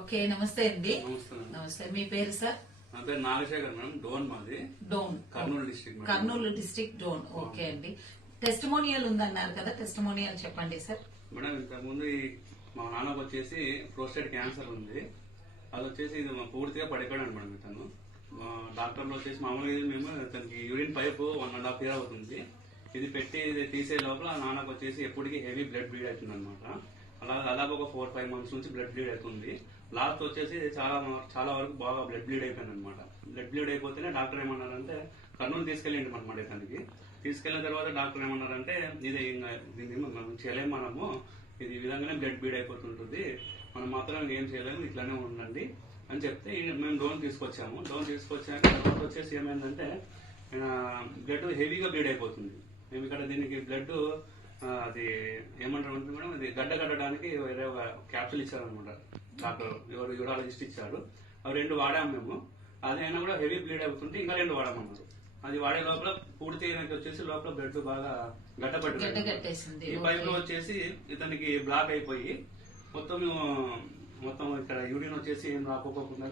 Okay నమస్తే అండి. నమస్తే మీ పేరు సార్? నా పేరు నాగశేఖర్ మేడం. డోన్ మాది. Dhone. Kurnool district. Kurnool district Dhone. Okay అండి. టెస్టిమోనియల్ ఉందన్నారు కదా టెస్టిమోనియల్ చెప్పండి సార్. మేడం ఇంతకుముందు ఈ మా నాన్నకు వచ్చేసి ప్రోస్టేట్ క్యాన్సర్ ఉంది. అది వచ్చేసి ఇది పూర్తిగా పడిపోయాడు మేడం ఇతను. డాక్టర్లు వచ్చేసి మామూలుగా ఇది మేము ఇతనికి urine pipe one and half year అవుతుంది. ఇది పెట్టి తీసే లోపల నాన్నకు వచ్చేసి ఎప్పటికీ హెవీ బ్లడ్ బ్లీడ్ అవుతుంది అనమాట అలా దాదాపు ఒక ఫోర్ ఫైవ్ మంత్స్ నుంచి బ్లడ్ బ్లీడ్ అవుతుంది. లాస్ట్ వచ్చేసి చాలా చాలా వరకు బాగా బ్లడ్ బ్లీడ్ అయిపోయింది అనమాట బ్లడ్ బ్లీడ్ అయిపోతేనే డాక్టర్ ఏమన్నారంటే కర్నూలు తీసుకెళ్ళిండి అనమాట ఇతనికి. తీసుకెళ్ళిన తర్వాత డాక్టర్ ఏమన్నారంటే ఇది దీన్ని మనం చేయలేము మనము. ఇది విధంగానే బ్లడ్ బ్లీడ్ అయిపోతుంటుంది. మనం మాత్రం ఏం చేయలేము ఇట్లానే ఉండండి. అని చెప్తే ఈ- మేము లోన్ తీసుకొచ్చాము. లోన్ తీసుకొచ్చాక తర్వాత వచ్చేసి ఏమైందంటే బ్లడ్ హెవీగా బ్లీడ్ అయిపోతుంది. మేము ఇక్కడ దీనికి బ్లడ్ అది ఏమంటారు అంటే మేడం ఇది గడ్డ కట్టడానికి వేరే ఒక క్యాప్సూల్ ఇచ్చారనమాట. డాక్టర్ ఎవరు యూరాలజిస్ట్ ఇచ్చారు. అవి రెండు వాడాము మేము. అది అయినా కూడా హెవీ బ్లీడ్ అవుతుంటే ఇంకా రెండు వాడమన్నారు. అది వాడే లోపల పూర్తి నాకు వచ్చేసి లోపల బ్లడ్ బాగా గడ్డపట్టు గడ్డ కట్టేసింది. ఈ పైప్లో వచ్చేసి ఇతనికి బ్లాక్ అయిపోయి మొత్తం మొత్తం ఇక్కడ యూరిన్ వచ్చేసి ఏం రాకపోకుండా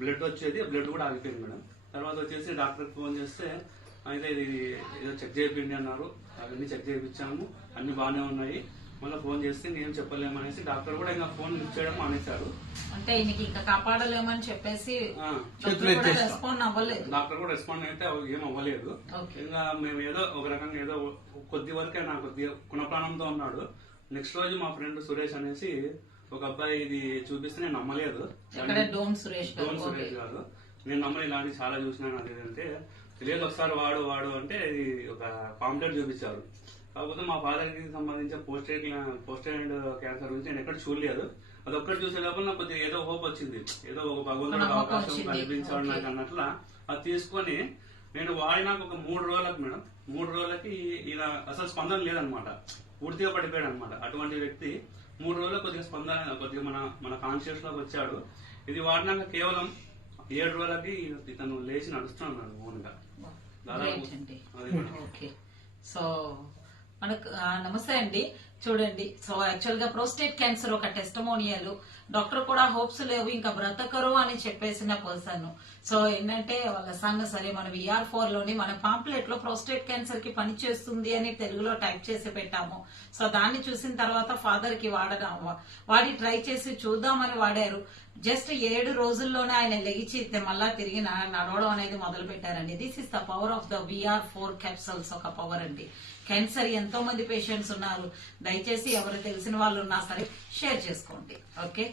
బ్లడ్ వచ్చేది బ్లడ్ కూడా ఆగిపోయింది మేడం. తర్వాత వచ్చేసి డాక్టర్ ఫోన్ చేస్తే అయితే ఇది ఏదో చెక్ చేయండి అన్నారు. అవన్నీ చెక్ చేయించాము. అన్ని బాగానే ఉన్నాయి. మళ్ళీ ఫోన్ చేస్తే నేను చెప్పలేము అనేసి డాక్టర్ కూడా ఇంకా ఫోన్ లిఫ్ట్ చేయడం మానేశారు. అంటే ఈయనకి ఇంకా కాపాడలేమని చెప్పేసి ఆ, డాక్టర్ కూడా రెస్పాండ్ అవ్వలేదు. డాక్టర్ కూడా రెస్పాండ్ అయితే ఏం అవ్వలేదు. ఇంకా మేము ఏదో ఒక రకంగా ఏదో కొద్ది వరకే నాకు కొద్ది గుణప్రాణంతో ఉన్నాడు. నెక్స్ట్ రోజు మా ఫ్రెండ్ సురేష్ అనేసి ఒక అబ్బాయి ఇది చూపిస్తే నేను నమ్మలేదు. సురేష్ గారు. నేను నమ్మని ఇలాంటి చాలా చూసినాను అది అంటే లేదు ఒకసారి వాడు వాడు అంటే ఇది ఒక పాంప్లెట్ చూపించారు. కాకపోతే మా ఫాదర్కి సంబంధించిన పోస్టెడ్ పోస్టెడ్ క్యాన్సర్ గురించి నేను ఎక్కడ చూడలేదు. అది ఒక్కటి చూసే లోపల నాకు కొద్దిగా ఏదో హోప్ వచ్చింది. ఏదో ఒక భగవంతుడు అవకాశం. కల్పించాడు నాకు అన్నట్ల. అది తీసుకొని నేను వాడినాక ఒక మూడు రోజులకు మేడం మూడు రోజులకి ఈయన అసలు స్పందన లేదనమాట. పూర్తిగా పడిపోయాడు అనమాట అటువంటి వ్యక్తి మూడు రోజులు కొద్దిగా స్పందన కొద్దిగా మన మన కాన్షియస్లోకి వచ్చాడు. ఇది వాడినాక కేవలం ఏడు రోజులకి ఇతను లేచి నడుస్తున్నాడు ఓన్గా. దాదాపు సో మనకు నమస్తే అండి. చూడండి. సో యాక్చువల్గా ప్రోస్టేట్ క్యాన్సర్ ఒక టెస్టమోనియల్ డాక్టర్ కూడా హోప్స్ లేవు ఇంకా బ్రతకరు అని చెప్పేసిన పర్సన్ సో ఏంటంటే వాళ్ళ సన్న సరే మన విఆర్ ఫోర్లోని మన పాంప్లెట్లో ప్రోస్టేట్ క్యాన్సర్కి పని చేస్తుంది అని తెలుగులో టైప్ చేసి పెట్టాము. సో దాన్ని చూసిన తర్వాత ఫాదర్కి వాడడం వాడి ట్రై చేసి చూద్దామని వాడారు. జస్ట్ ఏడు రోజుల్లోనే ఆయన లెగిచి మళ్ళా తిరిగి నడవడం అనేది మొదలు పెట్టారండి. This is the power of the VR four capsules ఒక పవర్ అండి. క్యాన్సర్ ఎంతో మంది పేషెంట్స్ ఉన్నారు. దయచేసి ఎవరు తెలిసిన వాళ్ళు ఉన్నా సరే షేర్ చేసుకోండి. ఓకే?